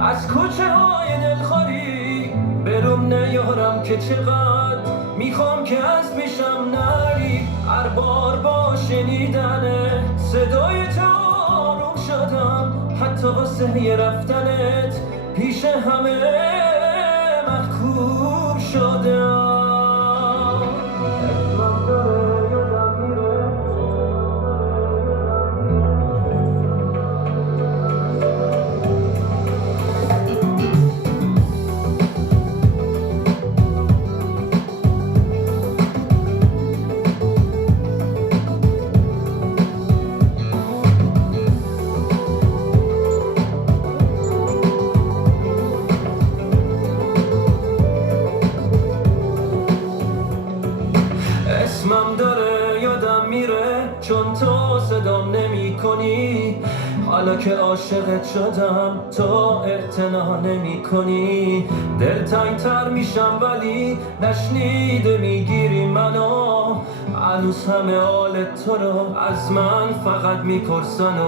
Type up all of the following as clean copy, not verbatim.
از کوچه های دلخوری برون نیارم که چقدر میخوام که از پیشم نری. هر بار با شنیدن صدای تو آروم شدم، حتی واسه یه رفتنت پیش همه محکوم شدم. اسمم داره یادم میره چون تو صدام نمی کنی. حالا که عاشقت شدم تو اعتنا نمی کنی. دلتنگ‌تر میشم ولی نشنیده میگیری منو. هنوز همه حال تو رو از من فقط میپرسن.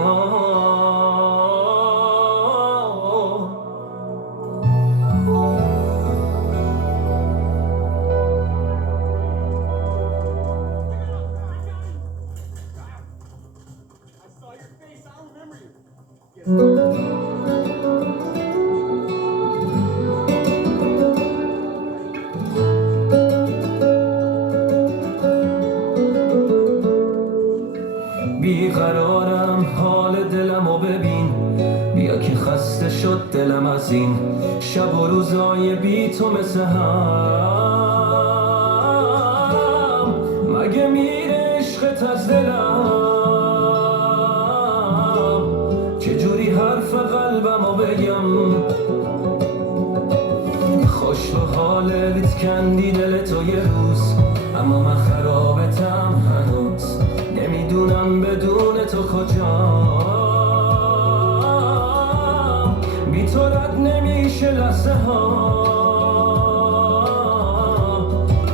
بیقرارم حال دلمو ببین، بیا که خسته شد دلم از این شب و روزای بی تو مثل هم. مگه میره عشقت از دلم؟ چجوری حرف قلبمو بگم؟ خوش به حالت کندی دل تو یه روز، اما من خرابتم هنوز. نمیدونم بدون تو کجام، بی تو رد نمیشه لحظه ها.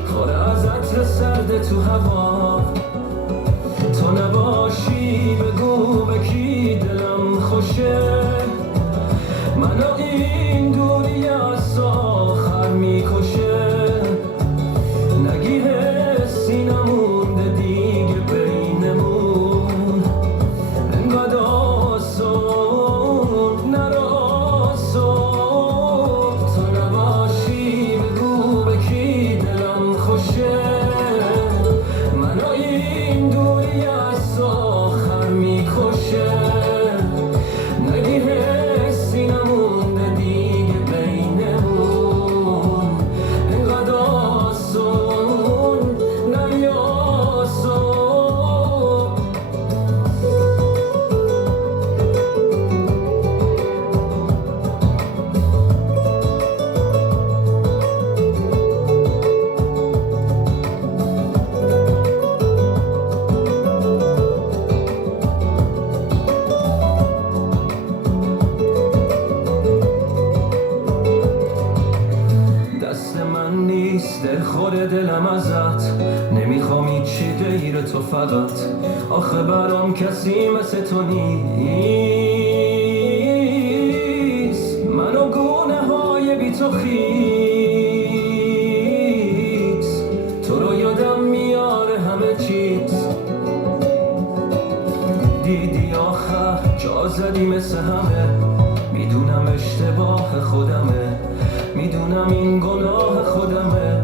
خوره از عطر سرد تو هوا. تو نباشی بگو به کی دلم خوشه. منو این دوری از آخر میکشه. نگی حسی نمونده دیگه بینمون. انقدر آسون نرو آسون. تو نباشی بگو به کی دلم خوشه. منو این دوری از آخر میکشه. نگی حسی نمونده دیگه بینمون. انقدر آسون نری آسون. دست من نیست دلخور دلم ازت. نمیخوام هیچی غیر تو فقط. آخه برام کسی مثل تو نیست. من و گونه های بی تو خیز. تو رو یادم میاره همه چیز. دیدی آخر جا زدی مثل همه. میدونم اشتباه خودمه. میدونم این گناه خودمه.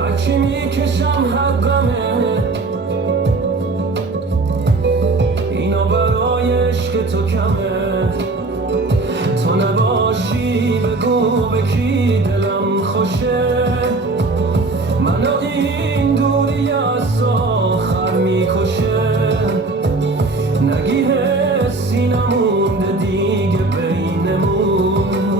هرچی میکشم حقمه. اینا برای عشق تو کمه. تو نباشی بگو به کی دلم خوشه. منو این دوری از آخر میکشه. نگی حسی نمونده دیگه بینمون.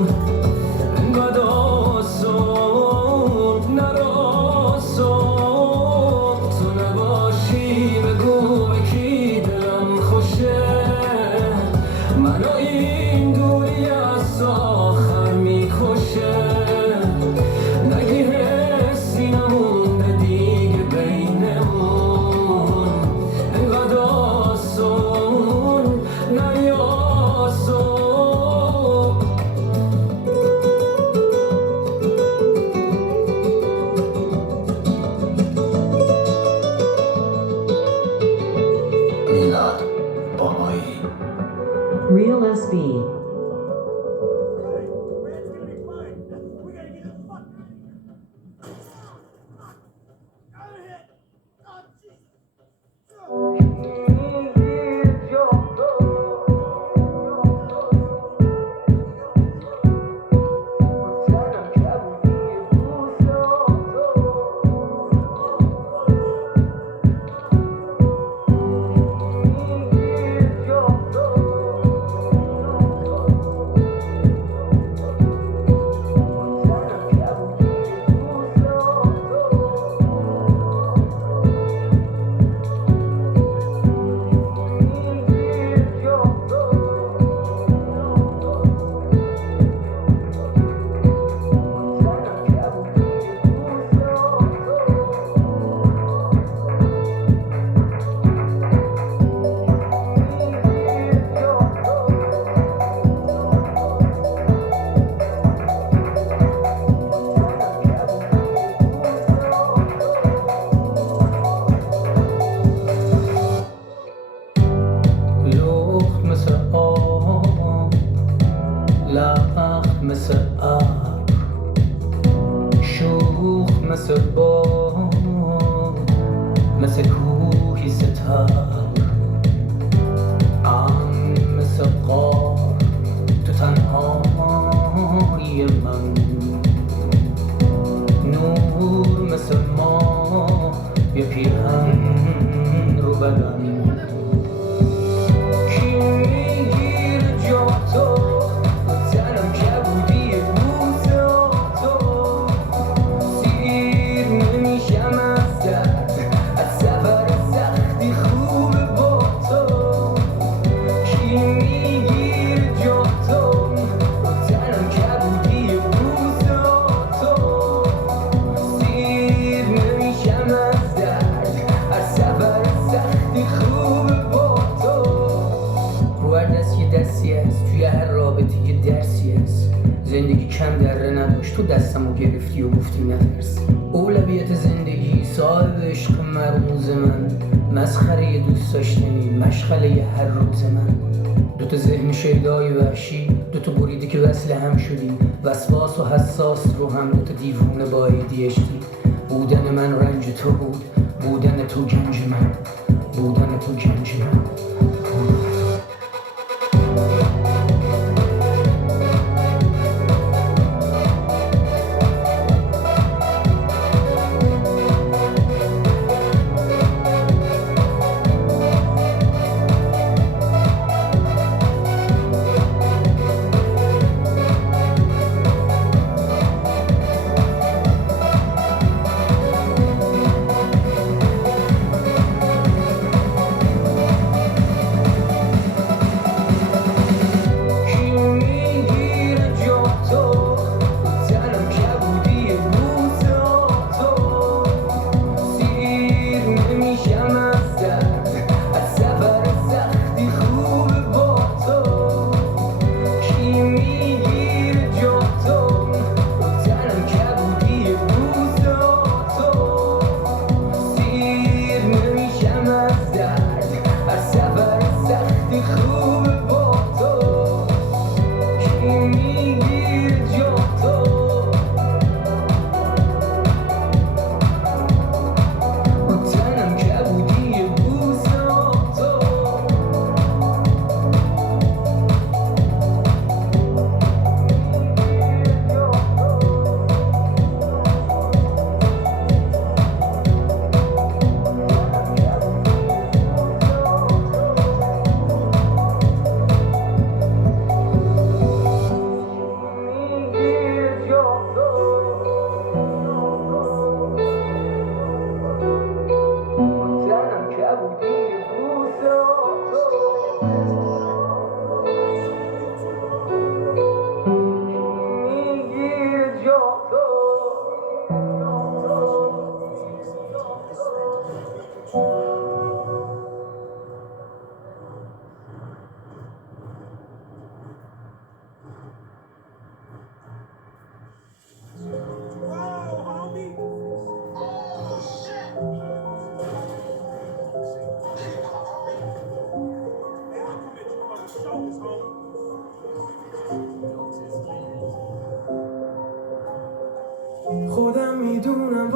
مایی. Real SB. لخت مثل آب، لخت مثل آب، شوخ مثل باد، مثل کوهی ستار، مثل غار تو تنهایی من، نور مثل ما یه پیرهن رو بدن. توی هر رابطه یه درسی هست. زندگی کم دره نداشت، تو دستمو گرفتی و گفتی نترس. اولویت زندگی صاحب عشق مرموز من، مسخره دوست داشتنی مشغله هر روز من. دوتا ذهن شیدای وحشی، دوتا بریده که وصل هم شدیم، وسواس و حساس رو هم دوتا دیوونه با ADHD. بودن من رنج تو بود، بودن تو گنج من، بودن تو گنج من.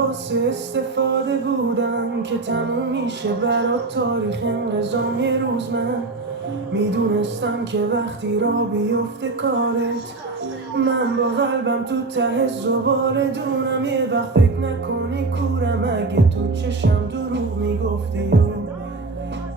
واسه استفاده بودم که تموم میشه برات تاریخ انقضام یه روز. من میدونستم که وقتی را بیفته کارت، من با قلبم تو ته زباله دونم. یه وقت فکر نکنی کورم اگه تو چشم دروغ میگفتی و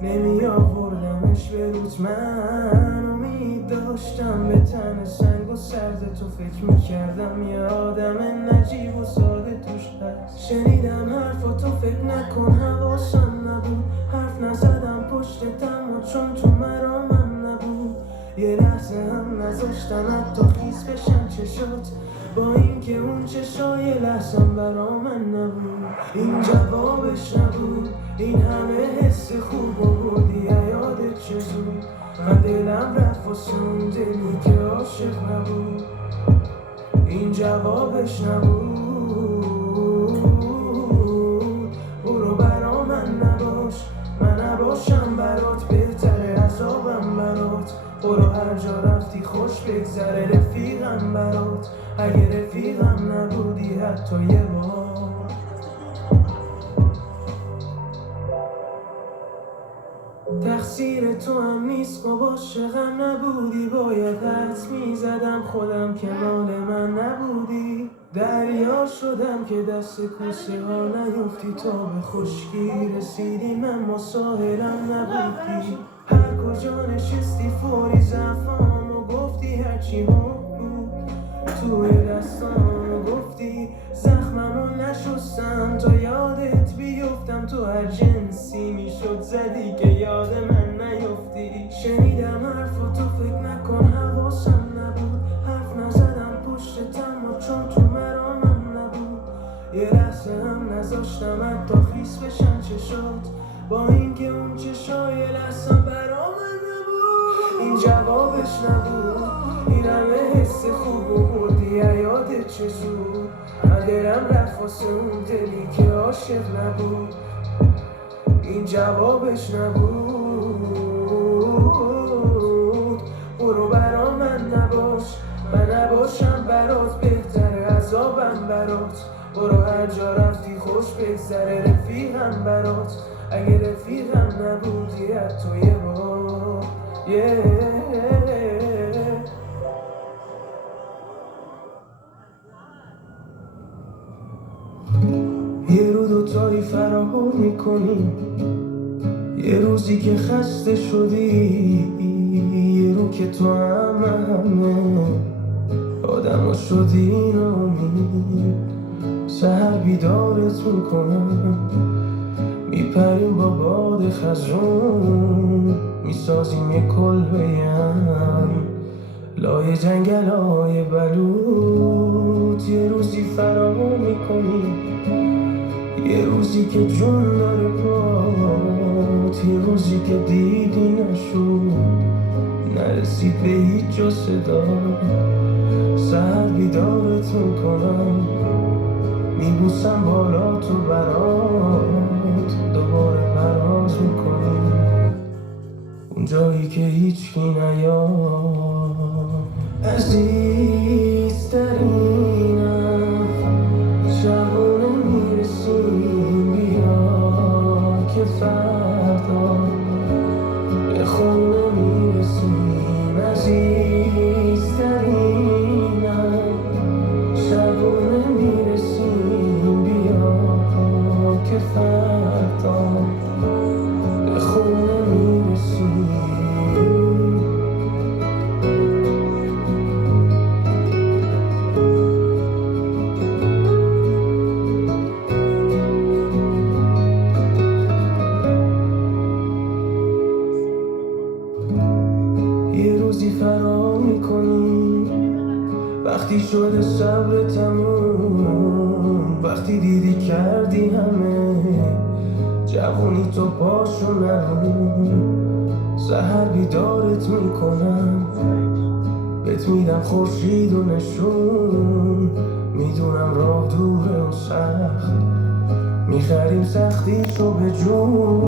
نمی آوردمش به روز. من امید داشتم به تن سنگ و سرد تو، فکر میکردم یه آدم نجیب و ساده توش هست. شنیدم حرفاتو فکر نکن حواسم نبود، حرف نزدم پشتتم و چون تو مرامم نبود. یه لحظه هم نذاشتم حتی خیس بشن چشات، با اینکه اون چشای لحظم برا من نبود. این جوابش نبود، این همه حس خوب و بودی یادت چه زود. من دلم رفت واسه اون دلی که عاشق نبود. این جوابش نبود. برو برا من نباش، من نباشم برات بهتره عذابم برات. برو هر جا رفتی خوش بگذره رفیقم برات، اگه رفیقم نبودی حتی یه بار. تقصیر تو هم نیست بابا، عاشقم نبودی. باید حدس میزدم خودم که مال من نبودی. دریا شدم که دست کوسه ها نیفتی، تا به خشکی رسیدی من ما ساحلم نبودی. هر کجا نشستی فوری زفام و گفتی هرچی بود توی دستام، گفتی زخممو نشستم تا یادت بیفتم. تو هر جنسی میشد زدی که یاد من نیفتی. شنیدم حرفاتو فکر نکن حواسم نبود، حرف نزدم پشتتم و چون تو مرامم نبود. یه لحظه هم نذاشتم حتی خیس بشن چشات، با اینکه اون چشای لحظم برا من نبود. این جوابش نبود، این همه حس خوب و بردی یادت چه زود. من دلم رفت واسه اون دلی که عاشق نبود. این جوابش نبود. برو برا من نباش، من نباشم برات بهتره عذابم برات. برو هر جا رفتی خوش بگذره رفیقم برات، اگه رفیقم نبودی حتی یه بار. یه رو دوتایی فراهم میکنیم، یه روزی که خسته شدی، یه رو که تو همه آدم ها شدی نامید. سهر بیدارت میکنم، میپریم با باد خزرون، میسازیم یه کلبه هم لای جنگل های بلوط. یه روزی فراهم میکنی، یه روزی که جون داره پات، یه روزی که دیدی نشد نرسید به هیچ جا صدا. سهر بیدارت میکنم، میبوسم بالا تو برات، دوباره پرواز میکنیم اون جایی که هیچکی نیاد. عزیزترینم شبونه میرسیم، بیا که فردا به خونه میرسیم. عزیزترینم شبونه میرسیم، بیا که فردا به خونه میرسیم. یه روزی فرار میکنی وقتی شده صبر تموم، وقتی دیدی کردی همه جوونی تو پاشو نرون. سحر بیدارت میکنم، بهت میدم خورشید و نشون. میدونم راه دوره و سخت، میخریم سختیشو به جون.